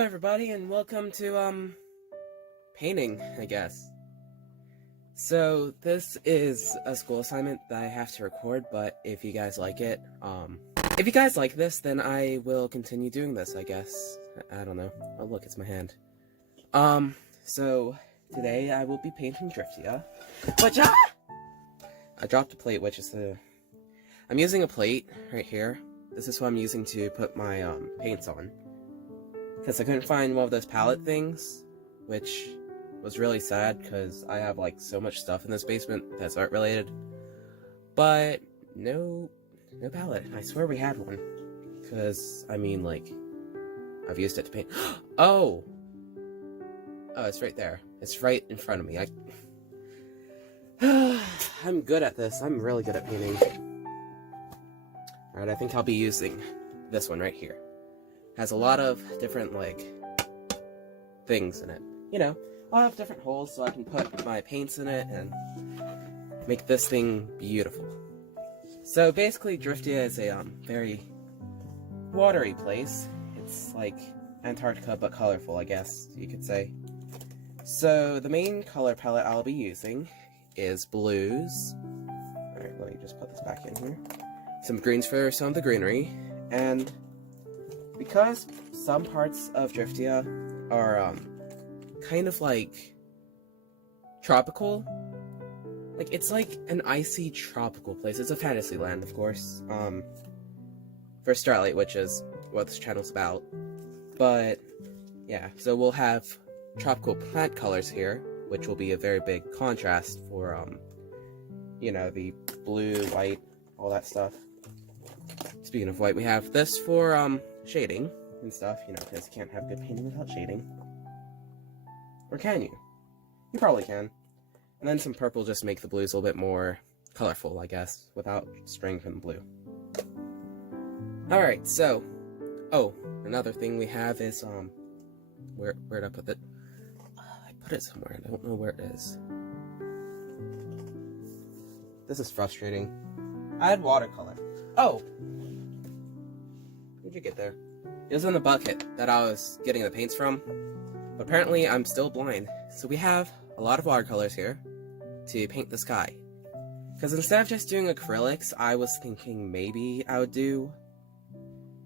Hello everybody and welcome to painting, I guess. So this is a school assignment that I have to record, but if you guys like it, if you guys like this, then I will continue doing this, I guess. I don't know. Oh look, it's my hand. So today I will be painting Driftia. Which I dropped a plate, which is I'm using a plate right here. This is what I'm using to put my paints on. Because I couldn't find one of those palette things, which was really sad because I have like so much stuff in this basement that's art related. But no palette. I swear we had one. Because, I mean, like, I've used it to paint. Oh, it's right there. It's right in front of me. I'm good at this. I'm really good at painting. Alright, I think I'll be using this one right here. Has a lot of different, like, things in it. You know, I'll have different holes so I can put my paints in it and make this thing beautiful. So basically, Driftia is a very watery place. It's like Antarctica but colorful, I guess you could say. So the main color palette I'll be using is blues. Alright, let me just put this back in here. Some greens for some of the greenery, and because some parts of Driftia are kind of like tropical, like it's like an icy tropical place. It's a fantasy land, of course, for Starlight, which is what this channel's about. But yeah, so we'll have tropical plant colors here, which will be a very big contrast for you know, the blue, white, all that stuff. Speaking of white, we have this for shading and stuff, you know, because you can't have good painting without shading. Or can you? You probably can. And then some purple just to make the blues a little bit more colorful, I guess, without straying from the blue. Alright, so, oh, another thing we have is, where'd I put it? I put it somewhere, I don't know where it is. This is frustrating. I had watercolor. Oh! Where'd you get there? It was in the bucket that I was getting the paints from, but apparently I'm still blind. So we have a lot of watercolors here to paint the sky. Because instead of just doing acrylics, I was thinking maybe I would do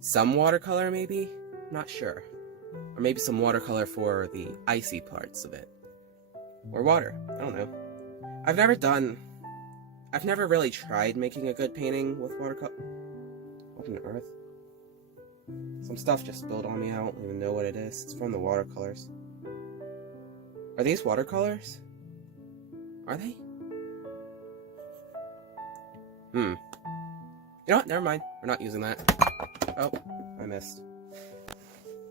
some watercolor, maybe? Not sure. Or maybe some watercolor for the icy parts of it. Or water. I don't know. I've never really tried making a good painting with watercolor. What on earth? Some stuff just spilled on me. I don't even know what it is. It's from the watercolors. Are these watercolors? Are they? You know what? Never mind. We're not using that. Oh, I missed.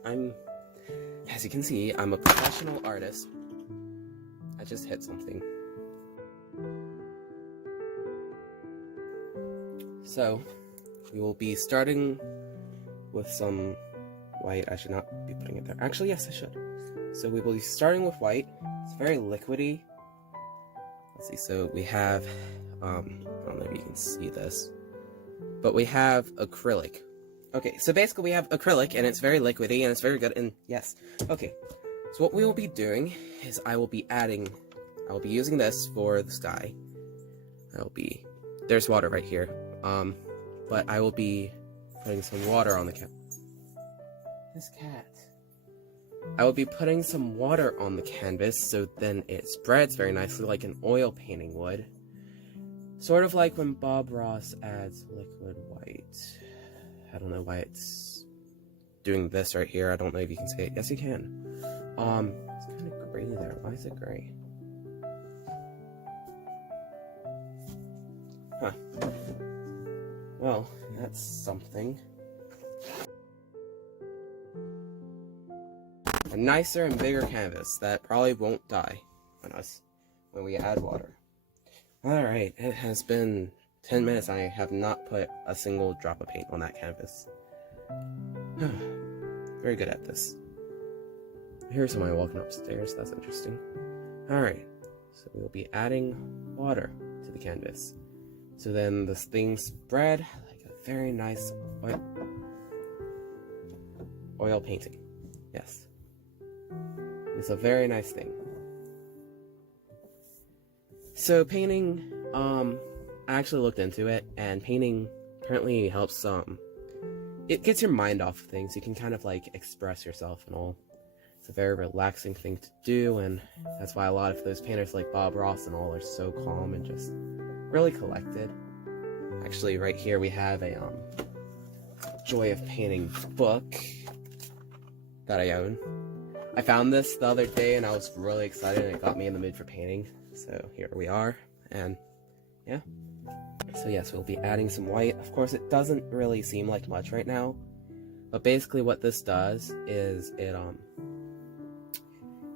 As you can see, I'm a professional artist. I just hit something. So, we will be starting with some white. I should not be putting it there. Actually, yes, I should. So we will be starting with white. It's very liquidy. Let's see, so we have, I don't know if you can see this, but we have acrylic. Okay, so basically we have acrylic, and it's very liquidy, and it's very good, and yes. Okay, so what we will be doing is I will be using this for the sky. There's water right here. But I will be putting some water on the This cat. I will be putting some water on the canvas, so then it spreads very nicely like an oil painting would. Sort of like when Bob Ross adds liquid white. I don't know why it's doing this right here. I don't know if you can see it. Yes, you can. It's kind of gray there. Why is it gray? Huh. Well, that's something. A nicer and bigger canvas that probably won't die on us when we add water. Alright, it has been 10 minutes and I have not put a single drop of paint on that canvas. Very good at this. Here's somebody walking upstairs, that's interesting. Alright, so we'll be adding water to the canvas. So then this thing spread like a very nice oil painting. Yes. It's a very nice thing. So painting, I actually looked into it, and painting apparently helps, it gets your mind off of things. You can kind of like express yourself and all. It's a very relaxing thing to do, and that's why a lot of those painters like Bob Ross and all are so calm and just really collected. Actually, right here we have a Joy of Painting book that I own. I found this the other day and I was really excited, and it got me in the mood for painting. So here we are, and yeah. So yes, we'll be adding some white. Of course, it doesn't really seem like much right now, but basically what this does is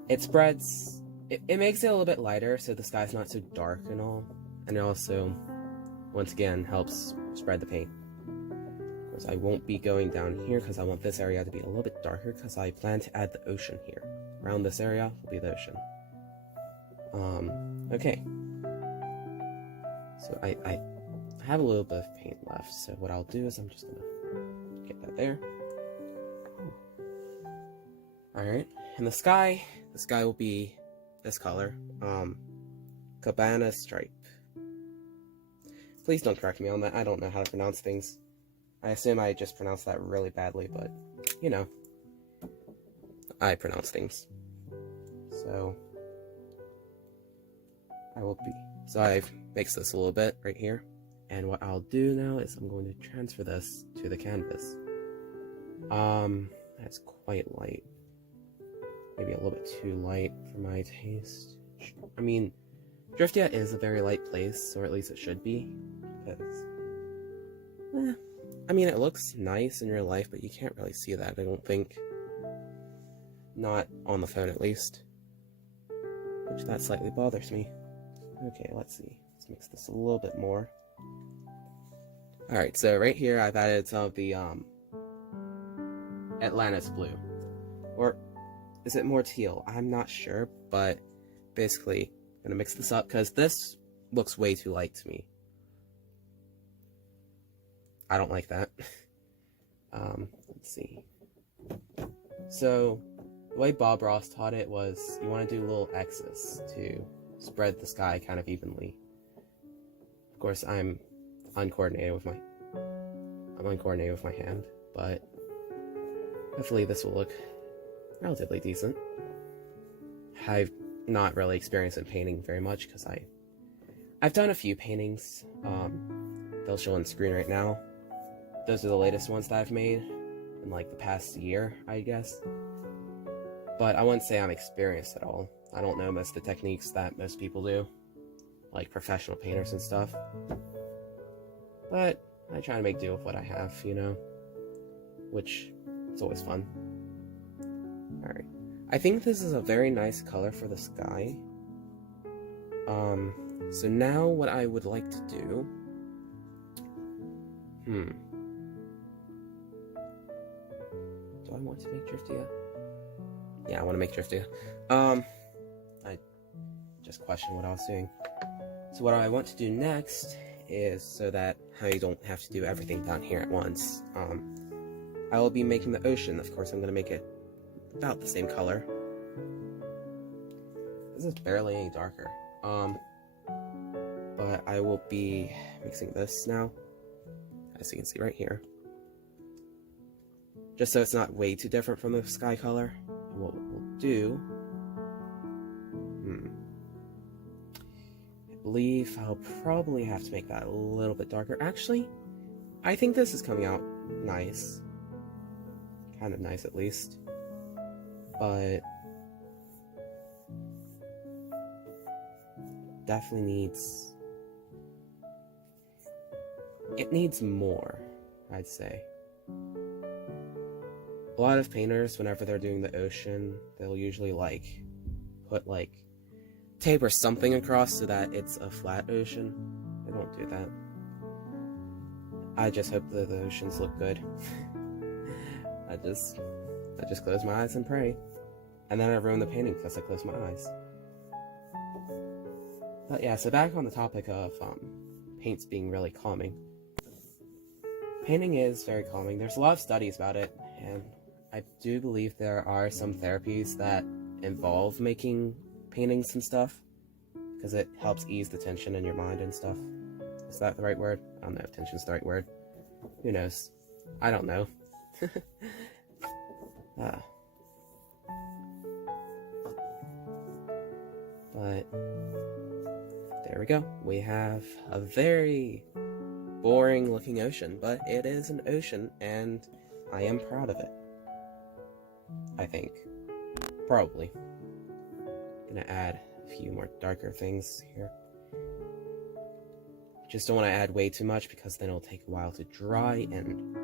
it spreads, it makes it a little bit lighter so the sky's not so dark and all, and it also, once again, helps spread the paint. Of course, I won't be going down here because I want this area to be a little bit darker, because I plan to add the ocean here. Around this area will be the ocean. Okay. So I have a little bit of paint left, so what I'll do is I'm just gonna get that there. Alright, and the sky will be this color, Cabana Stripe. Please don't correct me on that, I don't know how to pronounce things. I assume I just pronounced that really badly, but, you know, I pronounce things. So, I've mixed this a little bit right here, and what I'll do now is I'm going to transfer this to the canvas. That's quite light. Maybe a little bit too light for my taste. I mean, Driftia is a very light place, or at least it should be, because, I mean, it looks nice in real life, but you can't really see that, I don't think. Not on the phone, at least. Which, that slightly bothers me. Okay, let's see. Let's mix this a little bit more. Alright, so right here I've added some of the, Atlantis blue. Or, is it more teal? I'm not sure, but basically, I'm gonna mix this up, because this looks way too light to me. I don't like that. Let's see. So, the way Bob Ross taught it was, you want to do little X's to spread the sky kind of evenly. Of course, I'm uncoordinated with my hand, but hopefully this will look relatively decent. I've not really experienced in painting very much, because I've done a few paintings. They'll show on screen right now. Those are the latest ones that I've made in like the past year, I guess. But I wouldn't say I'm experienced at all. I don't know most of the techniques that most people do, like professional painters and stuff. But I try to make do with what I have, you know, which is always fun. Alright. I think this is a very nice color for the sky. So now what I would like to do... Do I want to make Driftia? Yeah, I want to make Driftia. I just questioned what I was doing. So what I want to do next is, so that I don't have to do everything down here at once, I will be making the ocean. Of course, I'm going to make it about the same color. This is barely any darker. But I will be mixing this now, as you can see right here. Just so it's not way too different from the sky color. And what we'll do... I believe I'll probably have to make that a little bit darker. Actually, I think this is coming out nice. Kind of nice, at least. But... definitely needs... it needs more, I'd say. A lot of painters, whenever they're doing the ocean, they'll usually put tape or something across so that it's a flat ocean. I don't do that. I just hope that the oceans look good. I just close my eyes and pray. And then I ruin the painting because I close my eyes. But yeah, so back on the topic of paints being really calming. Painting is very calming. There's a lot of studies about it, and I do believe there are some therapies that involve making paintings and stuff, because it helps ease the tension in your mind and stuff. Is that the right word? I don't know if tension's the right word. Who knows? I don't know. But there we go. We have a very boring looking ocean, but it is an ocean and I am proud of it. I think. Probably. Gonna add a few more darker things here. Just don't want to add way too much because then it'll take a while to dry, and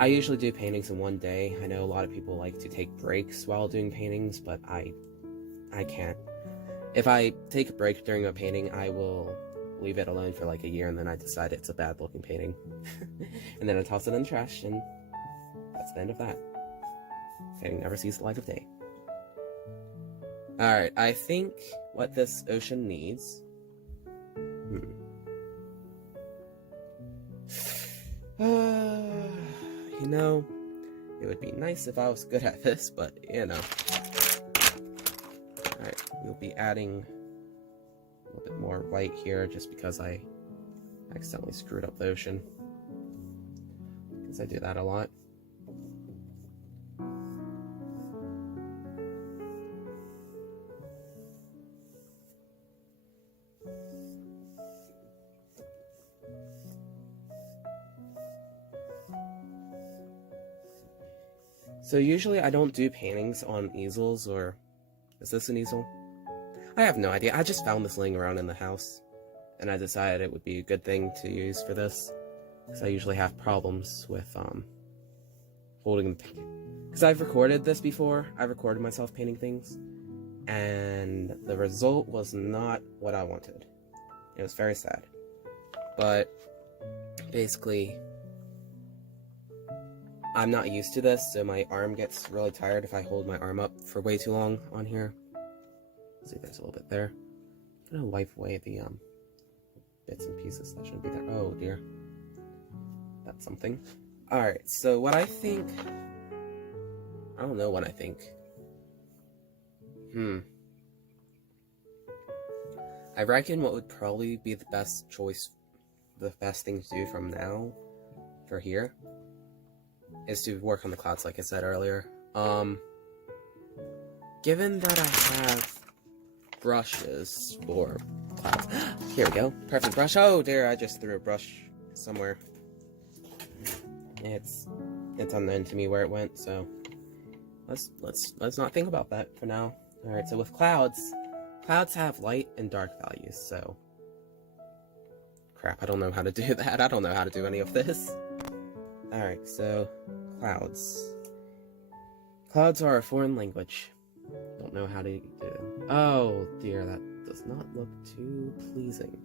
I usually do paintings in one day. I know a lot of people like to take breaks while doing paintings, but I can't. If I take a break during a painting, I will leave it alone for like a year, and then I decide it's a bad looking painting. And then I toss it in the trash, and that's the end of that. Painting never sees the light of day. Alright, I think what this ocean needs... you know, it would be nice if I was good at this, but, you know. Alright, we'll be adding a little bit more white here just because I accidentally screwed up the ocean. Because I do that a lot. So usually I don't do paintings on easels, or... Is this an easel? I have no idea. I just found this laying around in the house, and I decided it would be a good thing to use for this, because I usually have problems with, holding the... Because I've recorded this before. I've recorded myself painting things, and the result was not what I wanted. It was very sad. But, basically... I'm not used to this, so my arm gets really tired if I hold my arm up for way too long on here. Let's see, there's a little bit there. I'm gonna wipe away the bits and pieces that shouldn't be there. Oh dear. That's something. Alright, so what I think... I don't know what I think. I reckon what would probably be the best choice, the best thing to do from now for here, is to work on the clouds like I said earlier. Given that I have brushes for clouds... Here we go. Perfect brush. Oh dear, I just threw a brush somewhere. It's unknown to me where it went, so let's not think about that for now. Alright, so with clouds have light and dark values, so... Crap, I don't know how to do that. I don't know how to do any of this. Alright, so, clouds. Clouds are a foreign language. Don't know how to do it. Oh dear, that does not look too pleasing.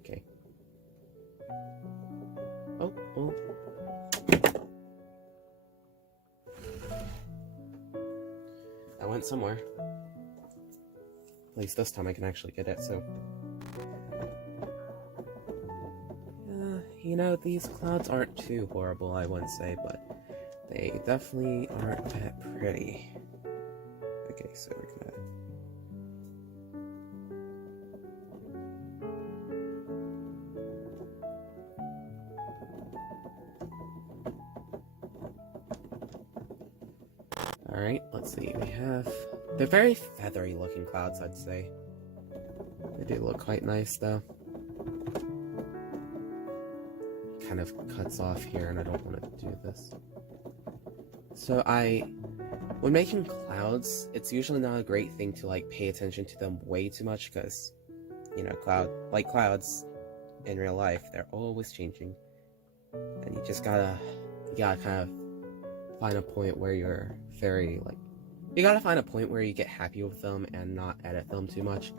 Okay. Oh. I went somewhere. At least this time I can actually get it, so... You know, these clouds aren't too horrible, I wouldn't say, but they definitely aren't that pretty. Okay, so we're gonna... Alright, let's see, we have... They're very feathery looking clouds, I'd say. They do look quite nice, though. Kind of cuts off here, and I don't want to do this. So when making clouds, it's usually not a great thing to like pay attention to them way too much, because, you know, clouds in real life, they're always changing, and you gotta kind of find a point where you're you gotta find a point where you get happy with them and not edit them too much,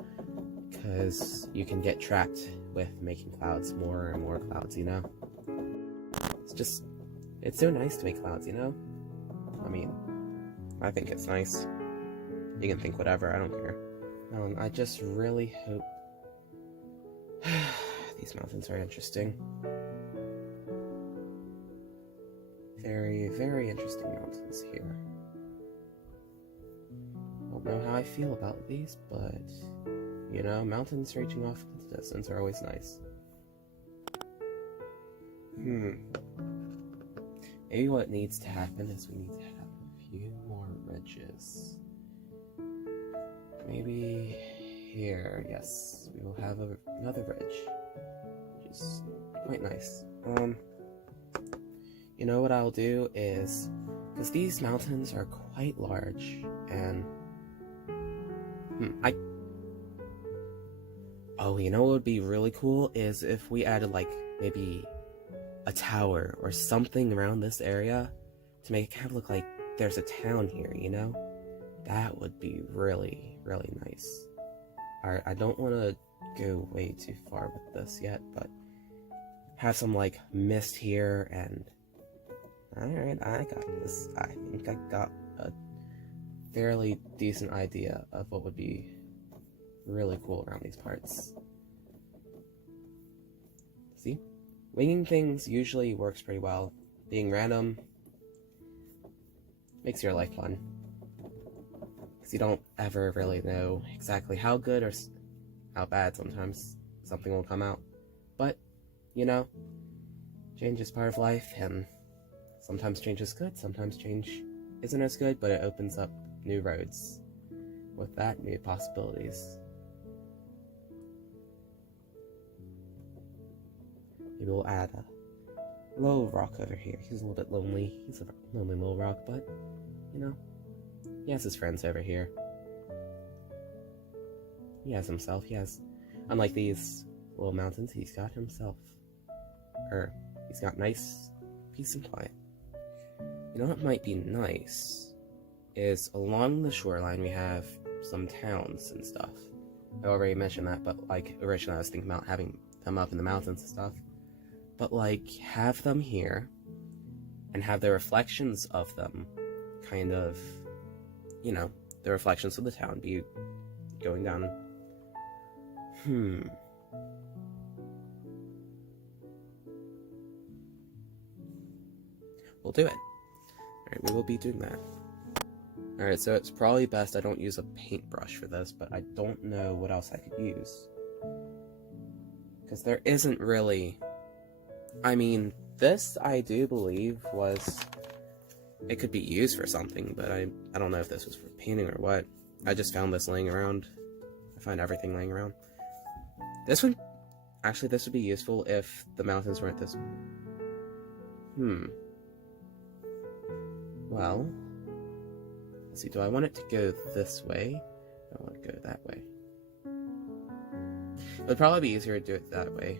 because you can get trapped with making clouds, more and more clouds, you know? It's so nice to make clouds, you know? I mean, I think it's nice. You can think whatever, I don't care. I just really hope... These mountains are interesting. very, very interesting mountains here. Don't know how I feel about these, but, you know, mountains reaching off into the distance are always nice. Maybe what needs to happen is we need to have a few more ridges. Maybe here, yes, we will have another ridge, which is quite nice. You know what I'll do is, because these mountains are quite large, and oh, you know what would be really cool is if we added like maybe a tower or something around this area to make it kind of look like there's a town here, you know? That would be really, really nice. Alright, I don't want to go way too far with this yet, but have some like mist here and... Alright, I got this. I think I got a fairly decent idea of what would be really cool around these parts. See? Winging things usually works pretty well. Being random makes your life fun. Because you don't ever really know exactly how good or how bad sometimes something will come out. But, you know, change is part of life, and sometimes change is good, sometimes change isn't as good, but it opens up new roads. With that, new possibilities. Maybe we'll add a little rock over here. He's a little bit lonely. He's a lonely little rock, but, you know, he has his friends over here. He has himself. He has, unlike these little mountains, he's got himself. He's got nice peace and quiet. You know what might be nice is along the shoreline we have some towns and stuff. I already mentioned that, but like originally I was thinking about having them up in the mountains and stuff. But like have them here and have the reflections of them kind of, you know, the reflections of the town be going down. We'll do it. Alright, we will be doing that. Alright, so it's probably best I don't use a paintbrush for this, but I don't know what else I could use. Because there isn't really... I mean, this I do believe was... It could be used for something, but I don't know if this was for painting or what. I just found this laying around. I find everything laying around. This one... Actually, this would be useful if the mountains weren't this... Well, let's see, do I want it to go this way? I want it to go that way. It would probably be easier to do it that way.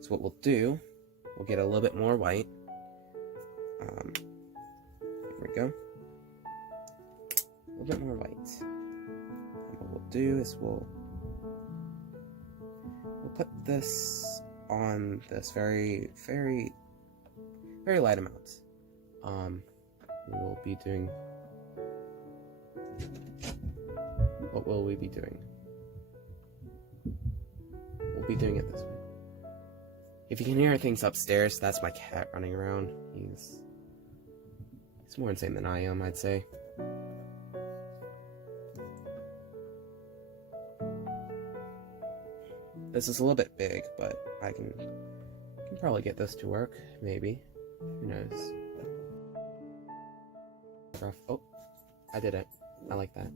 So what we'll do, we'll get a little bit more white. There we go. A little bit more white. And what we'll do is we'll put this on this very, very light amount. We will be doing... What will we be doing? We'll be doing it this way. If you can hear things upstairs, that's my cat running around. He's more insane than I am, I'd say. This is a little bit big, but I can probably get this to work, maybe. Who knows? Rough. Oh, I did it. I like that.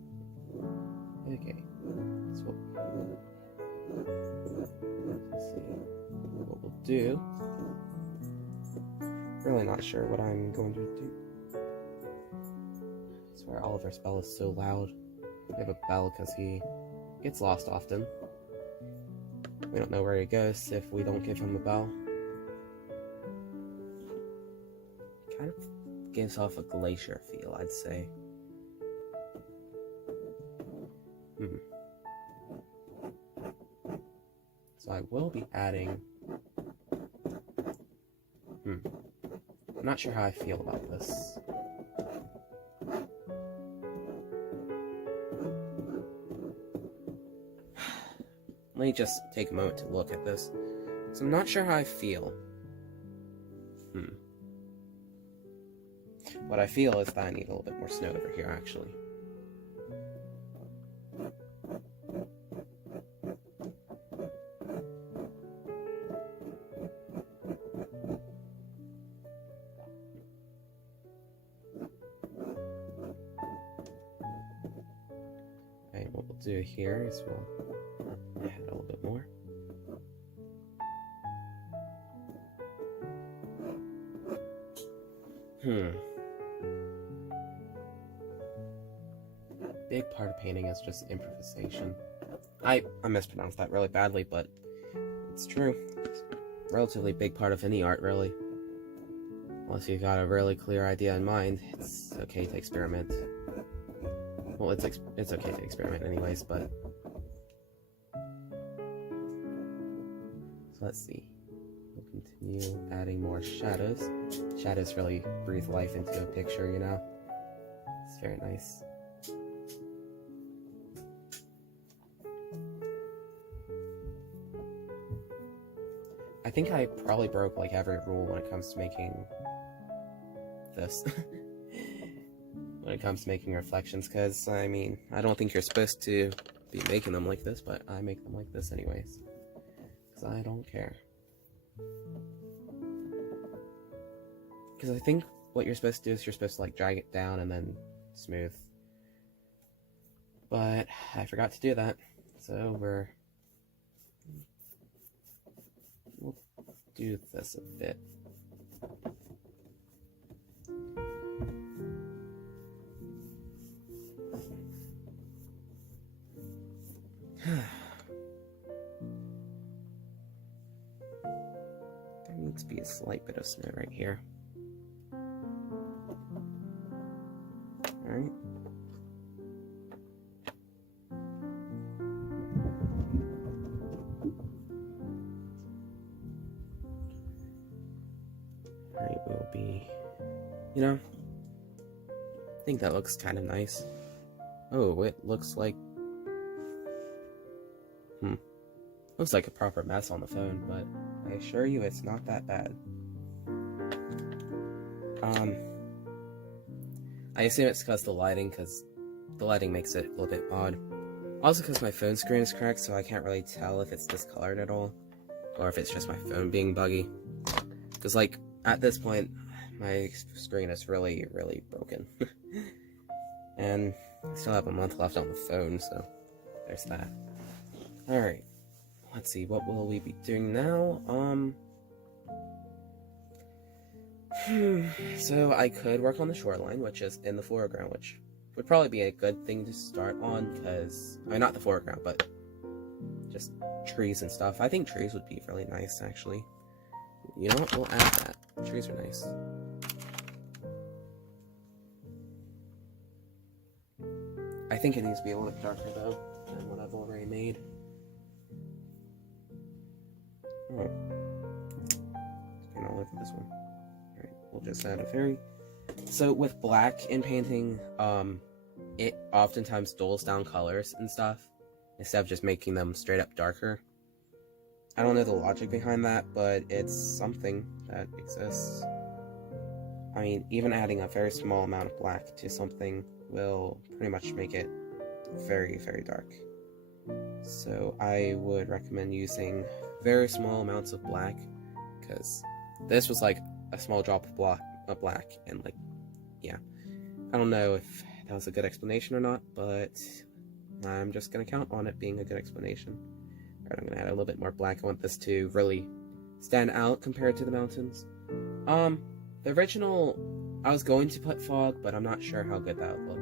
Okay. So let's see what we'll do. Really not sure what I'm going to do. I swear Oliver's bell is so loud. We have a bell because he gets lost often. We don't know where he goes if we don't give him a bell. Kind of gives off a glacier feel, I'd say. So I will be adding... I'm not sure how I feel about this. Let me just take a moment to look at this. So I'm not sure how I feel. What I feel is that I need a little bit more snow over here, actually. Okay, what we'll do here is we'll add a little bit more. Big part of painting is just improvisation. I mispronounced that really badly, but it's true. It's a relatively big part of any art, really. Unless you've got a really clear idea in mind, it's okay to experiment. Well, it's okay to experiment anyways, but... So let's see. We'll continue adding more shadows. Shadows really breathe life into a picture, you know? It's very nice. I think I probably broke like every rule when it comes to making this. When it comes to making reflections, because I mean, I don't think you're supposed to be making them like this, but I make them like this anyways, because I don't care. Because I think what you're supposed to do is you're supposed to like drag it down and then smooth, but I forgot to do that, so we'll do this a bit. There needs to be a slight bit of snow right here. Alright. Alright, we'll be, you know, I think that looks kind of nice. Oh, it looks like looks like a proper mess on the phone, but I assure you it's not that bad. I assume it's because the lighting makes it a little bit odd. Also because my phone screen is cracked, so I can't really tell if it's discolored at all, or if it's just my phone being buggy. Because like, at this point, my screen is really, really broken. And I still have a month left on the phone, so there's that. Alright. Let's see, what will we be doing now? So I could work on the shoreline, which is in the foreground, which would probably be a good thing to start on, because, I mean, not the foreground, but just trees and stuff. I think trees would be really nice, actually. You know what, we'll add that. Trees are nice. I think it needs to be a little bit darker, though, than what I've already made. Oh. Just gonna look at this one. Alright, we'll just add a fairy. So with black in painting, it oftentimes dulls down colors and stuff, instead of just making them straight up darker. I don't know the logic behind that, but it's something that exists. I mean, even adding a very small amount of black to something will pretty much make it very, very dark. So I would recommend using very small amounts of black, because this was like a small drop of black, and like, yeah, I don't know if that was a good explanation or not, but I'm just gonna count on it being a good explanation. Alright, I'm gonna add a little bit more black. I want this to really stand out compared to the mountains. The original, I was going to put fog, but I'm not sure how good that would look.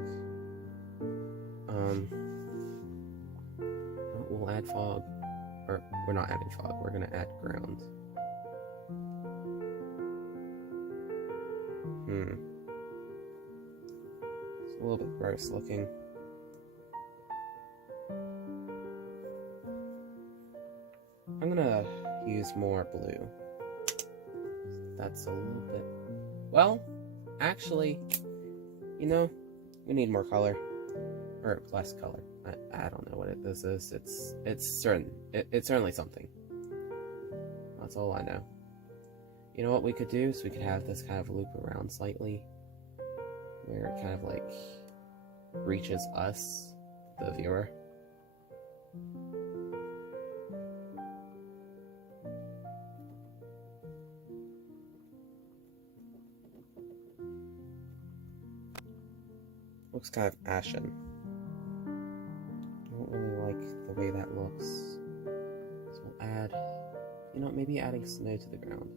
We'll add fog. Or, we're not adding fog, we're gonna add ground. It's a little bit gross looking. I'm gonna use more blue. That's a little bit... Well, actually, you know, we need more color. Or less color. I don't know what this is. It's certainly something. That's all I know. You know what we could do is we could have this kind of loop around slightly, where it kind of like reaches us, the viewer. Looks kind of ashen. I don't really like the way that looks. So we'll add, you know, maybe adding snow to the ground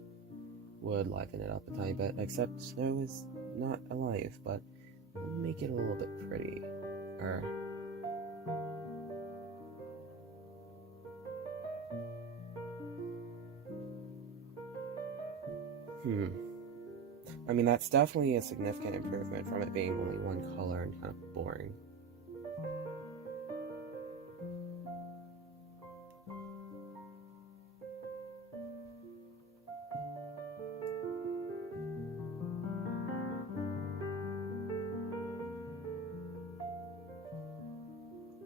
would liven it up a tiny bit, except snow is not alive, but we'll make it a little bit pretty. I mean, that's definitely a significant improvement from it being only one color and kind of boring.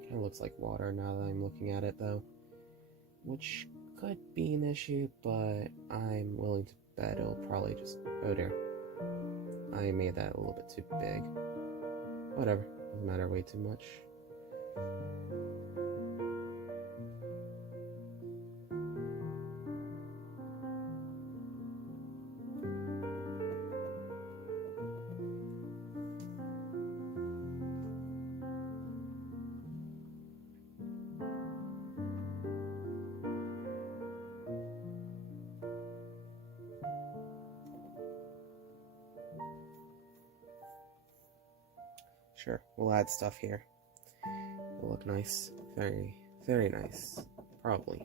Kind of looks like water now that I'm looking at it, though, which could be an issue, but I'm willing to bet it'll probably just... Oh dear. I made that a little bit too big. Whatever, doesn't matter way too much. Sure, we'll add stuff here. It'll look nice. Very, very nice. Probably.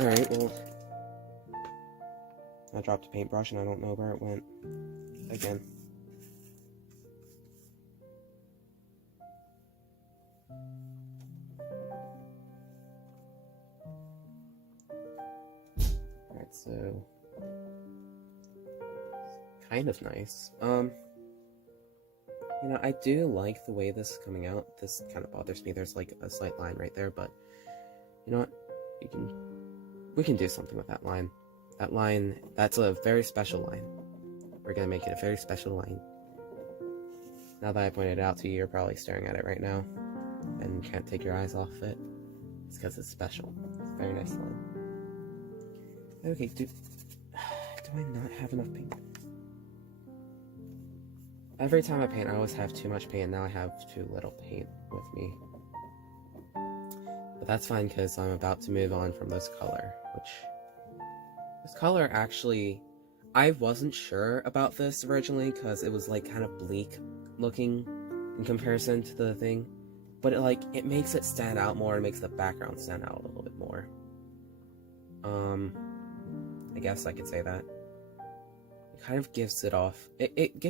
Alright, well... I dropped a paintbrush and I don't know where it went. Again. So, kind of nice. You know, I do like the way this is coming out. This kind of bothers me. There's like a slight line right there, but you know what? We can do something with that line. That line, that's a very special line. We're gonna make it a very special line. Now that I pointed it out to you, you're probably staring at it right now and can't take your eyes off it. It's because it's special. It's a very nice line. Okay, do I not have enough paint? Every time I paint, I always have too much paint. Now I have too little paint with me. But that's fine, because I'm about to move on from this color, which... This color, actually... I wasn't sure about this originally, because it was, like, kind of bleak looking in comparison to the thing. But, it makes it stand out more, and makes the background stand out a little bit more. I guess I could say that. It kind of gives it off. It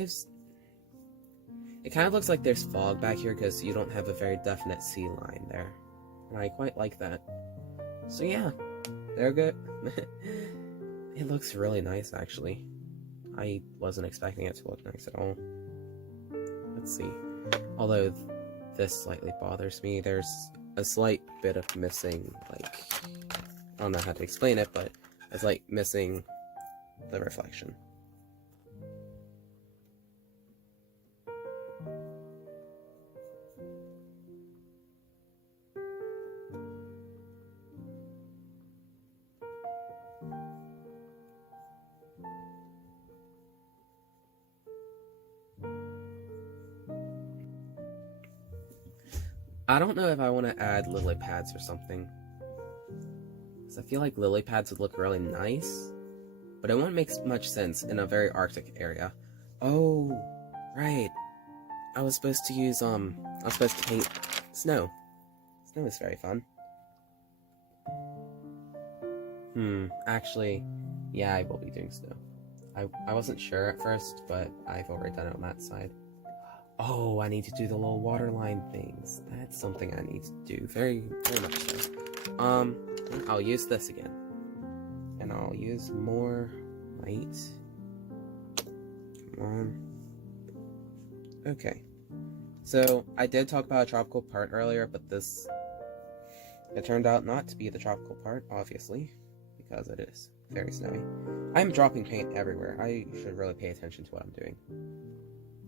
kind of looks like there's fog back here because you don't have a very definite sea line there. And I quite like that. So yeah, they're good. It looks really nice, actually. I wasn't expecting it to look nice at all. Let's see. Although this slightly bothers me, there's a slight bit of missing, I don't know how to explain it, but it's missing the reflection. I don't know if I want to add lily pads or something. I feel like lily pads would look really nice, but it wouldn't make much sense in a very Arctic area. Oh, right. I was supposed to use, I was supposed to paint snow. Snow is very fun. Actually, yeah, I will be doing snow. I wasn't sure at first, but I've already done it on that side. Oh, I need to do the little waterline things. That's something I need to do. Very, very much so. I'll use this again. And I'll use more white. Come on. Okay. So, I did talk about a tropical part earlier, but it turned out not to be the tropical part, obviously, because it is very snowy. I'm dropping paint everywhere. I should really pay attention to what I'm doing.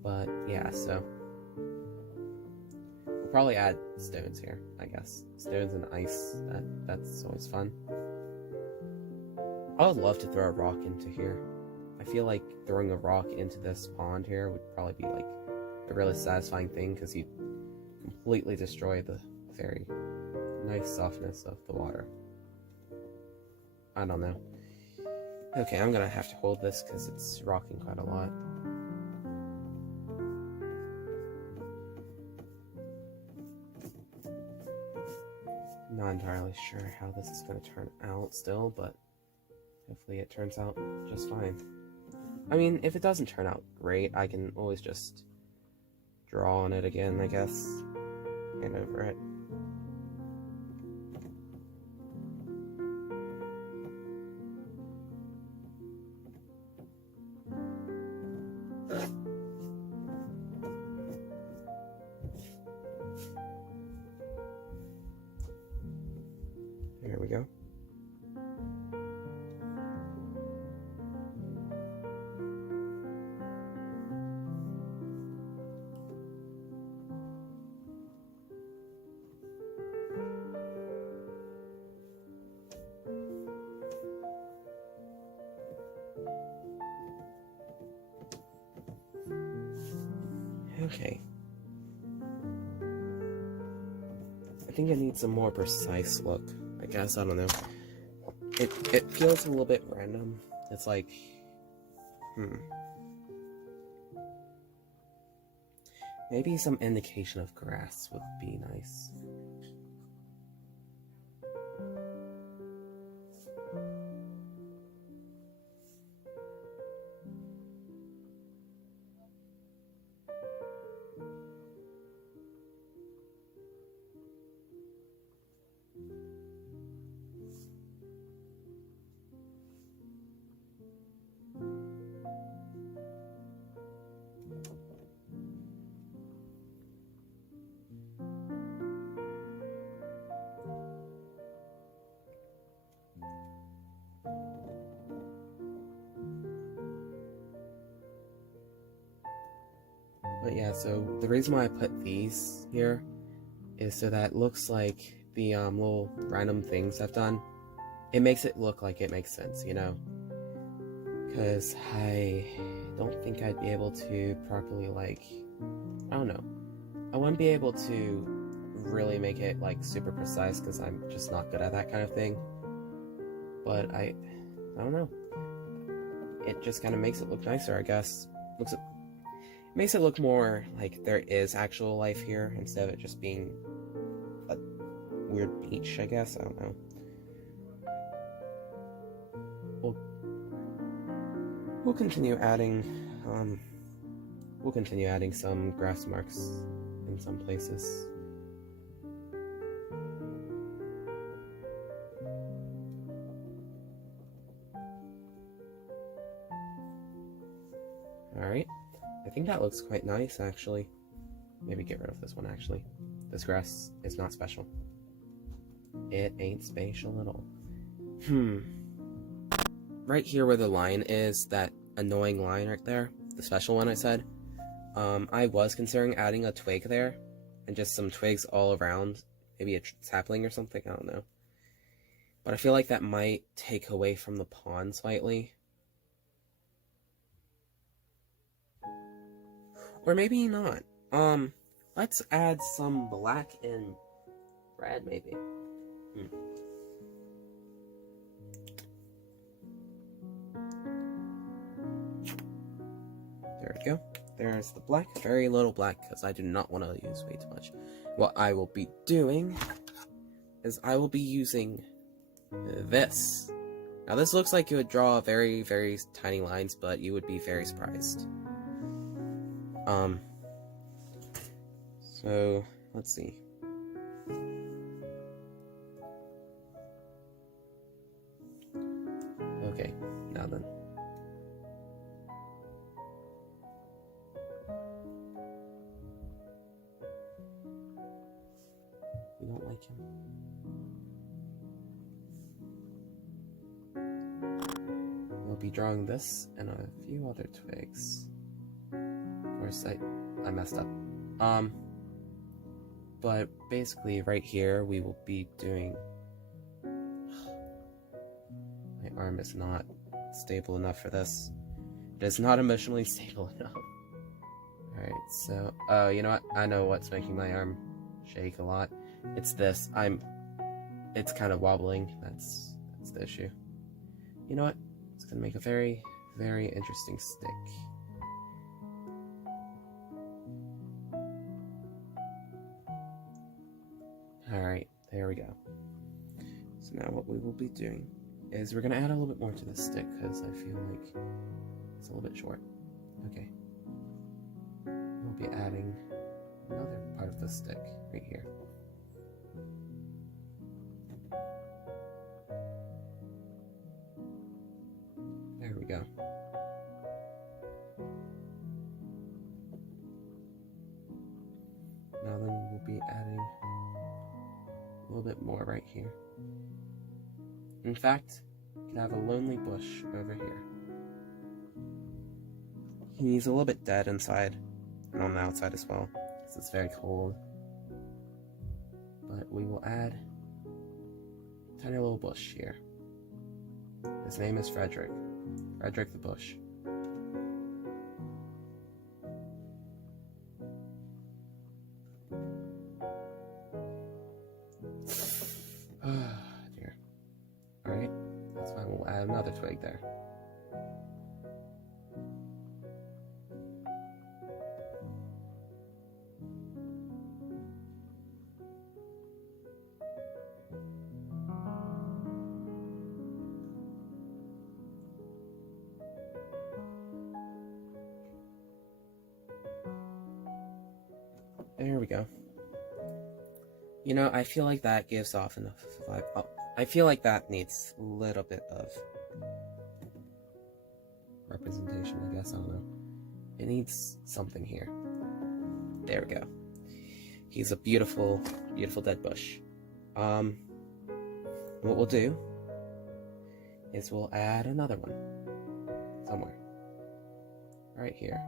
But, yeah, so we'll probably add stones here, I guess. Stones and ice, that's always fun. I would love to throw a rock into here. I feel like throwing a rock into this pond here would probably be like a really satisfying thing, because you completely destroy the very nice softness of the water. I don't know. Okay, I'm gonna have to hold this because it's rocking quite a lot. Not entirely sure how this is gonna turn out still, but hopefully it turns out just fine. I mean, if it doesn't turn out great, I can always just draw on it again, I guess, and over it. There we go. Okay. I think I need some more precise look. I guess, I don't know. It feels a little bit random. It's like, maybe some indication of grass would be nice. But yeah, so the reason why I put these here is so that it looks like the little random things I've done. It makes it look like it makes sense, you know? Because I don't think I'd be able to properly, like, I don't know. I wouldn't be able to really make it, like, super precise because I'm just not good at that kind of thing. But I don't know. It just kind of makes it look nicer, I guess. Makes it look more like there is actual life here instead of it just being a weird beach, I guess. I don't know. We'll continue adding some grass marks in some places. Alright. I think that looks quite nice, actually. Maybe get rid of this one, actually. This grass is not special. It ain't spatial at all. Right here where the line is, that annoying line right there, the special one I said, I was considering adding a twig there, and just some twigs all around, maybe a sapling or something, I don't know. But I feel like that might take away from the pond slightly. Or maybe not. Let's add some black and red, maybe. There we go. There's the black. Very little black, because I do not want to use way too much. What I will be doing is I will be using this. Now, this looks like it would draw very, very tiny lines, but you would be very surprised. So, let's see. Okay, now then. like him. We'll be drawing this and a few other twigs. Of course, I messed up. But basically right here we will be doing... My arm is not stable enough for this. It is not emotionally stable enough. Alright, so, you know what? I know what's making my arm shake a lot. It's this. It's kind of wobbling. That's the issue. You know what? It's gonna make a very, very interesting stick. Alright, there we go. So now what we will be doing is we're gonna add a little bit more to this stick because I feel like it's a little bit short. Okay. We'll be adding another part of the stick right here. There we go. Now then we'll be adding a little bit more right here. In fact, you can have a lonely bush over here. He's a little bit dead inside and on the outside as well, because it's very cold. But we will add a tiny little bush here. His name is Frederick. Frederick the Bush. Dear. Alright, that's fine. We'll add another twig there. There we go. You know, I feel like that gives off enough vibe. Oh, I feel like that needs a little bit of representation, I guess. I don't know. It needs something here. There we go. He's a beautiful, beautiful dead bush. What we'll do is we'll add another one somewhere. Right here.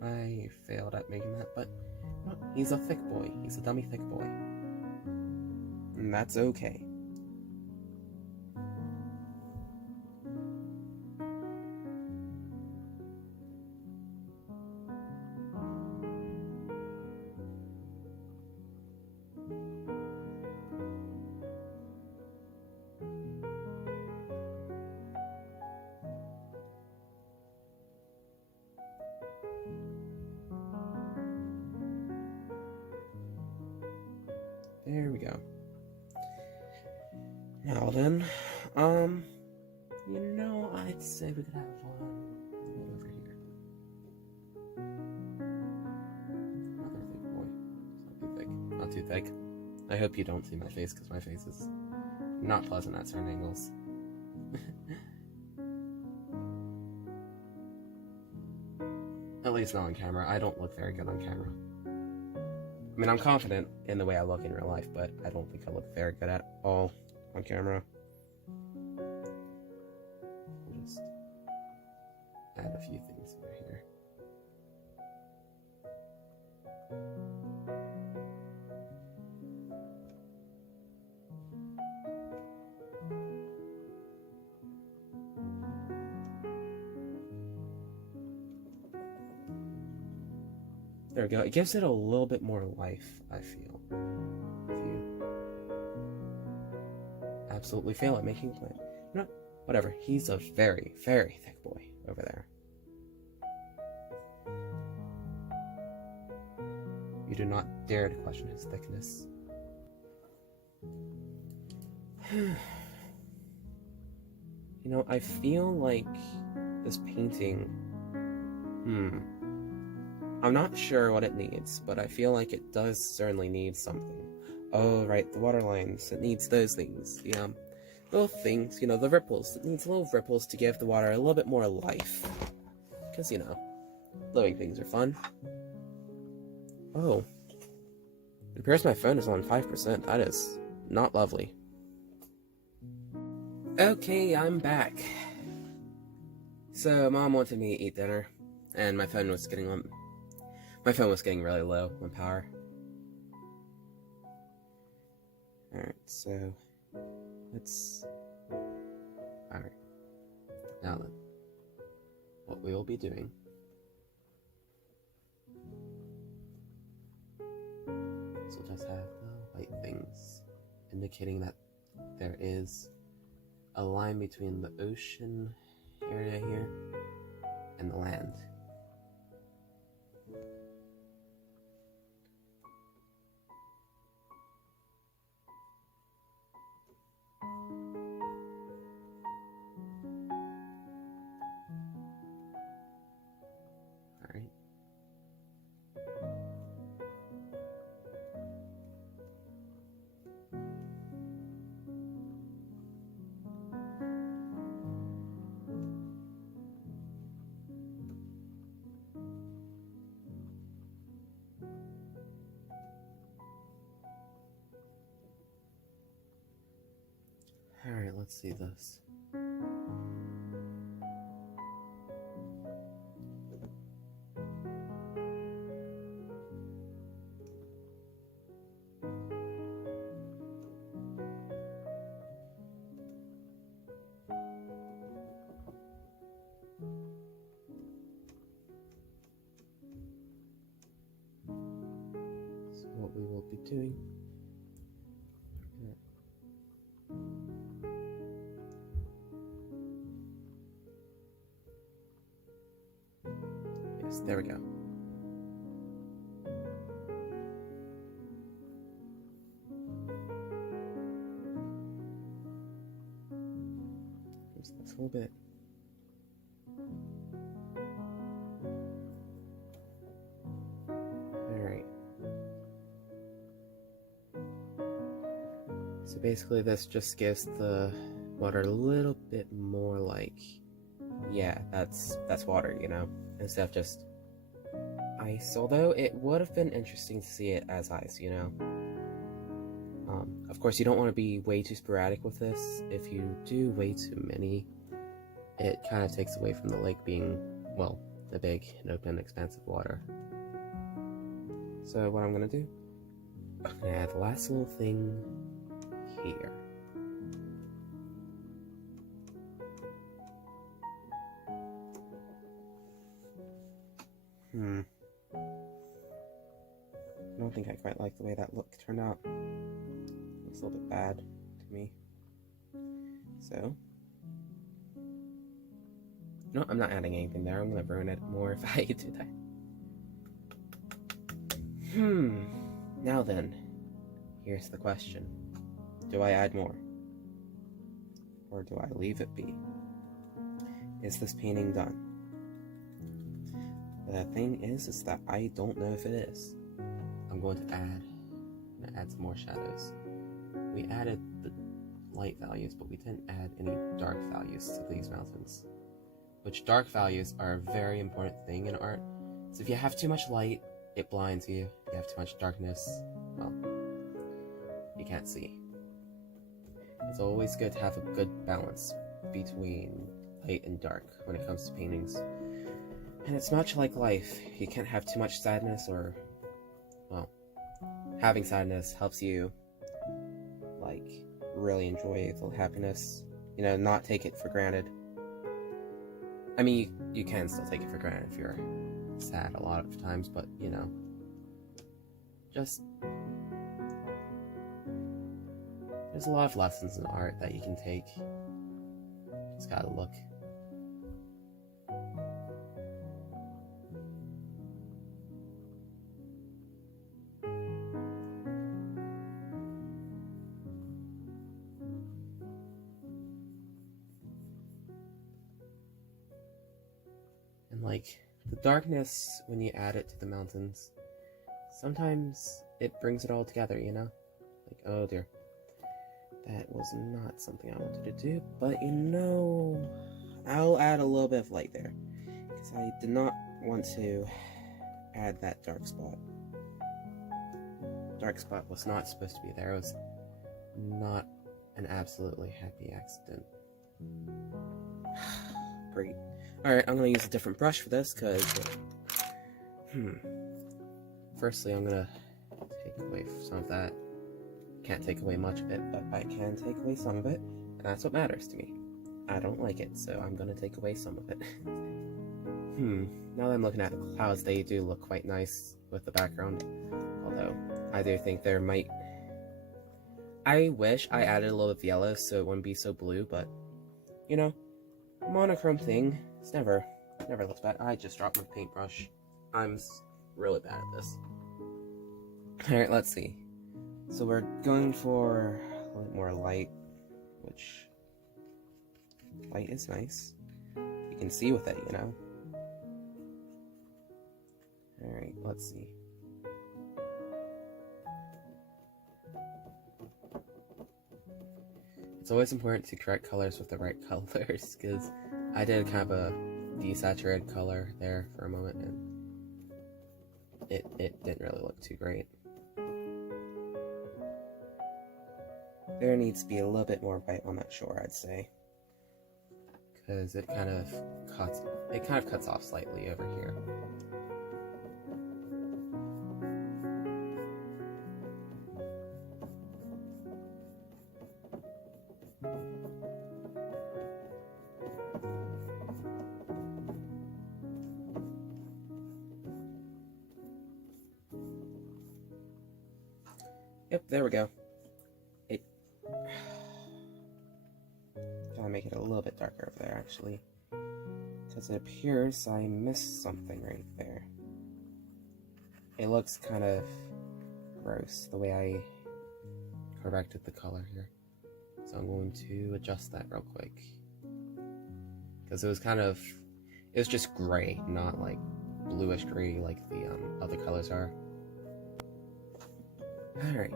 I failed at making that, but he's a thick boy. He's a dummy thick boy. And that's okay. There we go. Now then, you know, I'd say we could have one right over here. Another thick boy. Not too thick. Not too thick. I hope you don't see my face, because my face is not pleasant at certain angles. At least not on camera. I don't look very good on camera. I mean, I'm confident in the way I look in real life, but I don't think I look very good at all on camera. I'll just add a few things over here. There we go. It gives it a little bit more life, I feel. If you absolutely fail at making a plan. You know, whatever. He's a very, very thick boy over there. You do not dare to question his thickness. You know, I feel like this painting... I'm not sure what it needs, but I feel like it does certainly need something. Oh, right, the water lines. It needs those things. The, little things, the ripples. It needs little ripples to give the water a little bit more life. Because, living things are fun. Oh. It appears my phone is on 5%. That is not lovely. Okay, I'm back. So, Mom wanted me to eat dinner, and my phone was getting really low on power. Alright, so alright. Now then, what we will be doing is we'll just have little white things indicating that there is a line between the ocean area here and the land. Alright. Alright, let's see this. So what we will be doing. Yes, there we go. Just this little bit. Alright. So basically this just gives the water a little bit more like, yeah, that's water, instead of just ice. Although it would have been interesting to see it as ice, Of course, you don't want to be way too sporadic with this. If you do way too many, it kind of takes away from the lake being, well, a big and open expanse of water. So what I'm going to do, I'm going to add the last little thing here. I don't think I quite like the way that look turned out. Looks a little bit bad to me. So, no, I'm not adding anything there. I'm gonna ruin it more if I do that. Now then, here's the question. Do I add more? Or do I leave it be? Is this painting done? The thing is that I don't know if it is. I'm going to add some more shadows. We added the light values, but we didn't add any dark values to these mountains. Which dark values are a very important thing in art. So if you have too much light, it blinds you. If you have too much darkness, well, you can't see. It's always good to have a good balance between light and dark when it comes to paintings. And it's much like life. You can't have too much sadness or, well, having sadness helps you, like, really enjoy the happiness. Not take it for granted. I mean, you can still take it for granted if you're sad a lot of times, but, just... There's a lot of lessons in art that you can take. Just gotta look. the darkness, when you add it to the mountains, sometimes it brings it all together, you know? Like, oh dear. That was not something I wanted to do, but you know, I'll add a little bit of light there, because I did not want to add that dark spot. Dark spot was not supposed to be there. It was not an absolutely happy accident. Great. Alright, I'm gonna use a different brush for this, because, firstly, I'm gonna take away some of that. Can't take away much of it, but I can take away some of it, and that's what matters to me. I don't like it, so I'm gonna take away some of it. Now that I'm looking at the clouds, they do look quite nice with the background, although I do think there might... I wish I added a little bit of yellow so it wouldn't be so blue, but, you know, monochrome thing, it's never looks bad. I just dropped my paintbrush. I'm really bad at this. Alright, let's see. So we're going for a little more light, which light is nice. You can see with it, you know. Alright, let's see. It's always important to correct colors with the right colors, because I did kind of a desaturated color there for a moment, and it didn't really look too great. There needs to be a little bit more white on that shore, I'd say, because it kind of cuts off slightly over here. Yep, there we go. Gotta make it a little bit darker over there, actually, because it appears I missed something right there. It looks kind of gross the way I corrected the color here, so I'm going to adjust that real quick, because it was just gray, not like bluish gray like the other colors are. Alright.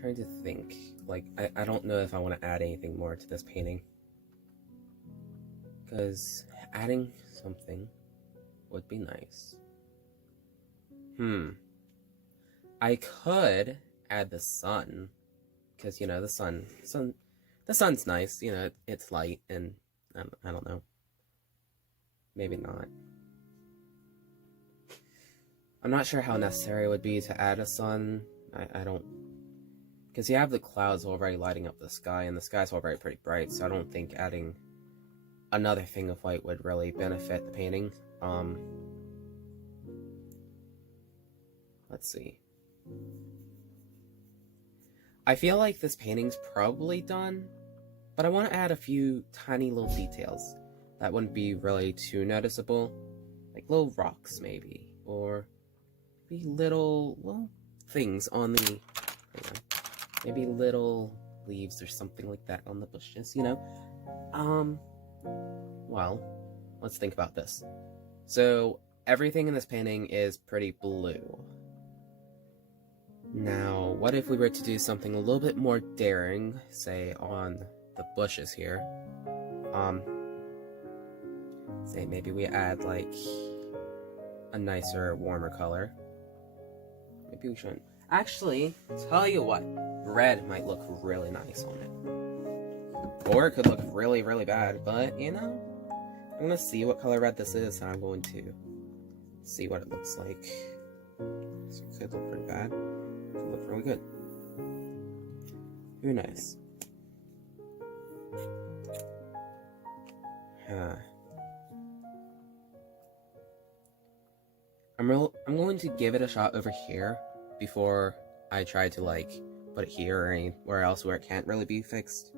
Trying to think. Like, I don't know if I want to add anything more to this painting, because adding something would be nice. I could add the sun, because, you know, the sun's nice, you know, it's light, and I don't know. Maybe not. I'm not sure how necessary it would be to add a sun. I don't... Because you have the clouds already lighting up the sky, and the sky's already pretty bright, so I don't think adding another thing of white would really benefit the painting. Let's see. I feel like this painting's probably done, but I want to add a few tiny little details that wouldn't be really too noticeable. Like little rocks, maybe, or maybe little, well, things on the, you know, maybe little leaves or something like that on the bushes, you know? Well, let's think about this. So, everything in this painting is pretty blue. Now, what if we were to do something a little bit more daring, say on the bushes here? Say maybe we add like a nicer, warmer color. Maybe we shouldn't. Actually, tell you what, red might look really nice on it. Or it could look really, really bad, but you know, I'm gonna see what color red this is, and I'm going to see what it looks like. So it could look pretty bad. It could look really good. Very nice. I'm going to give it a shot over here before I try to like put it here or anywhere else where it can't really be fixed.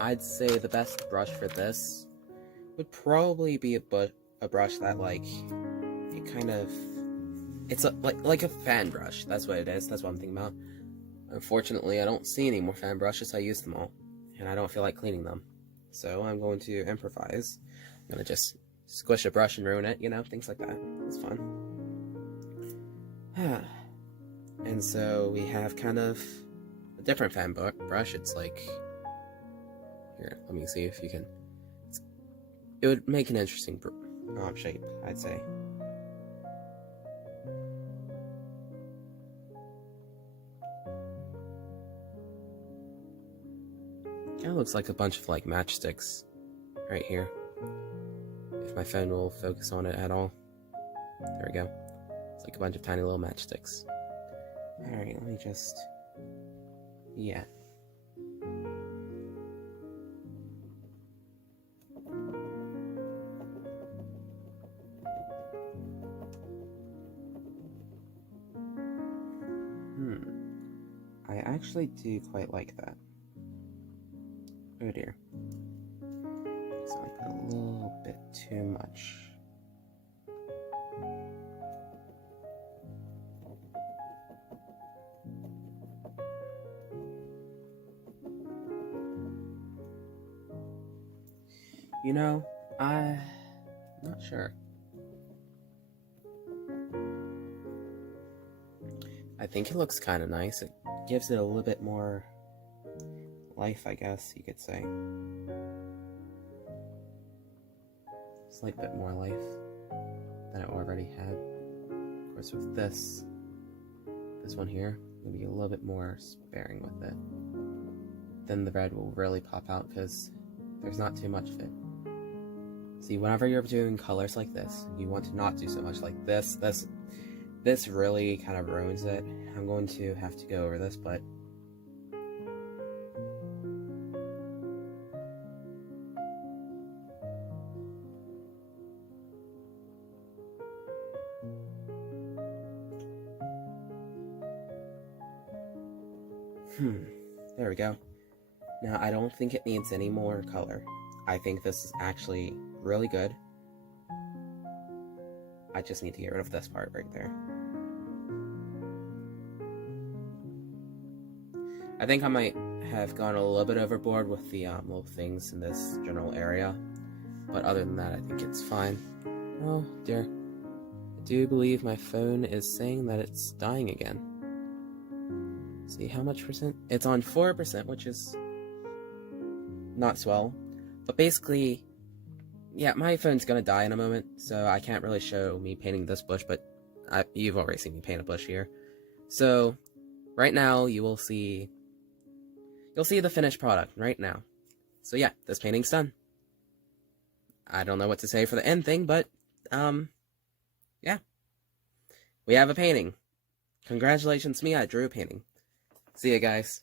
I'd say the best brush for this would probably be a brush that like it kind of It's like a fan brush. That's what it is. That's what I'm thinking about. Unfortunately, I don't see any more fan brushes. I used them all, and I don't feel like cleaning them. So I'm going to improvise. I'm gonna just squish a brush and ruin it, you know, things like that. It's fun. And so we have kind of a different fan brush. It's like, here, let me see if you can. It would make an interesting shape, I'd say. Kind of looks like a bunch of like matchsticks right here. If my phone will focus on it at all. There we go. It's like a bunch of tiny little matchsticks. Alright, let me just... Yeah. I actually do quite like that. Oh dear. So I put a little bit too much. You know, I'm not sure. I think it looks kind of nice. It gives it a little bit more life, I guess you could say. Slight bit more life than it already had. Of course, with this one here, I'm gonna be a little bit more sparing with it. Then the red will really pop out because there's not too much of it. See, whenever you're doing colors like this, you want to not do so much like this. This really kind of ruins it. I'm going to have to go over this, but there we go. Now, I don't think it needs any more color. I think this is actually really good. I just need to get rid of this part right there. I think I might have gone a little bit overboard with the little things in this general area. But other than that, I think it's fine. Oh dear. I do believe my phone is saying that it's dying again. See how much percent? It's on 4%, which is not swell. But basically, yeah, my phone's gonna die in a moment, so I can't really show me painting this bush, but you've already seen me paint a bush here. So, right now, you'll see the finished product right now. So yeah, this painting's done. I don't know what to say for the end thing, but, yeah. We have a painting. Congratulations to me, I drew a painting. See ya, guys.